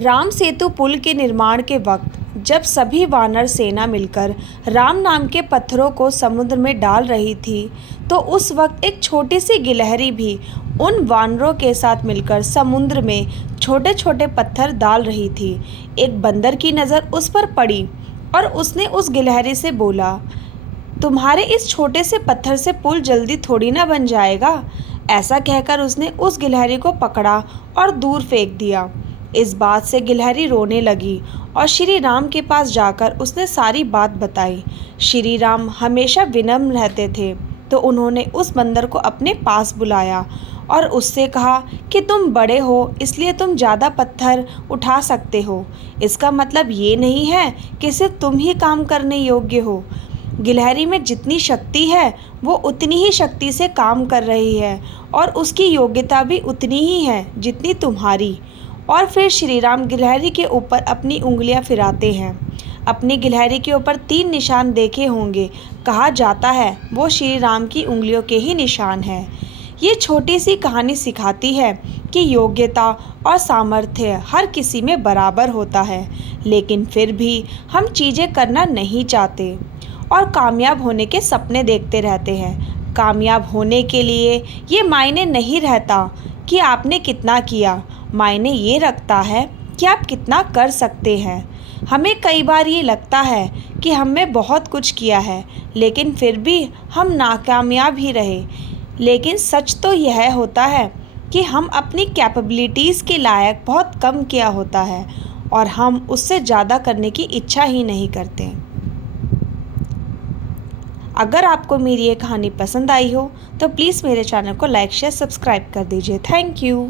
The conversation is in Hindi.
राम सेतु पुल के निर्माण के वक्त जब सभी वानर सेना मिलकर राम नाम के पत्थरों को समुद्र में डाल रही थी, तो उस वक्त एक छोटी सी गिलहरी भी उन वानरों के साथ मिलकर समुद्र में छोटे छोटे पत्थर डाल रही थी। एक बंदर की नज़र उस पर पड़ी और उसने उस गिलहरी से बोला, तुम्हारे इस छोटे से पत्थर से पुल जल्दी थोड़ी ना बन जाएगा। ऐसा कहकर उसने उस गिलहरी को पकड़ा और दूर फेंक दिया। इस बात से गिलहरी रोने लगी और श्री राम के पास जाकर उसने सारी बात बताई। श्री राम हमेशा विनम्र रहते थे, तो उन्होंने उस बंदर को अपने पास बुलाया और उससे कहा कि तुम बड़े हो, इसलिए तुम ज़्यादा पत्थर उठा सकते हो। इसका मतलब ये नहीं है कि सिर्फ तुम ही काम करने योग्य हो। गिलहरी में जितनी शक्ति है वो उतनी ही शक्ति से काम कर रही है और उसकी योग्यता भी उतनी ही है जितनी तुम्हारी। और फिर श्री राम गिलहरी के ऊपर अपनी उंगलियां फिराते हैं। अपनी गिलहरी के ऊपर 3 निशान देखे होंगे। कहा जाता है वो श्री राम की उंगलियों के ही निशान हैं। ये छोटी सी कहानी सिखाती है कि योग्यता और सामर्थ्य हर किसी में बराबर होता है, लेकिन फिर भी हम चीज़ें करना नहीं चाहते और कामयाब होने के सपने देखते रहते हैं। कामयाब होने के लिए ये मायने नहीं रहता कि आपने कितना किया, मायने ये रखता है कि आप कितना कर सकते हैं। हमें कई बार ये लगता है कि हमने बहुत कुछ किया है, लेकिन फिर भी हम नाकामयाब ही रहे। लेकिन सच तो यह होता है कि हम अपनी कैपेबिलिटीज़ के लायक बहुत कम किया होता है और हम उससे ज़्यादा करने की इच्छा ही नहीं करते। अगर आपको मेरी ये कहानी पसंद आई हो तो प्लीज़ मेरे चैनल को लाइक शेयर सब्सक्राइब कर दीजिए। Thank you.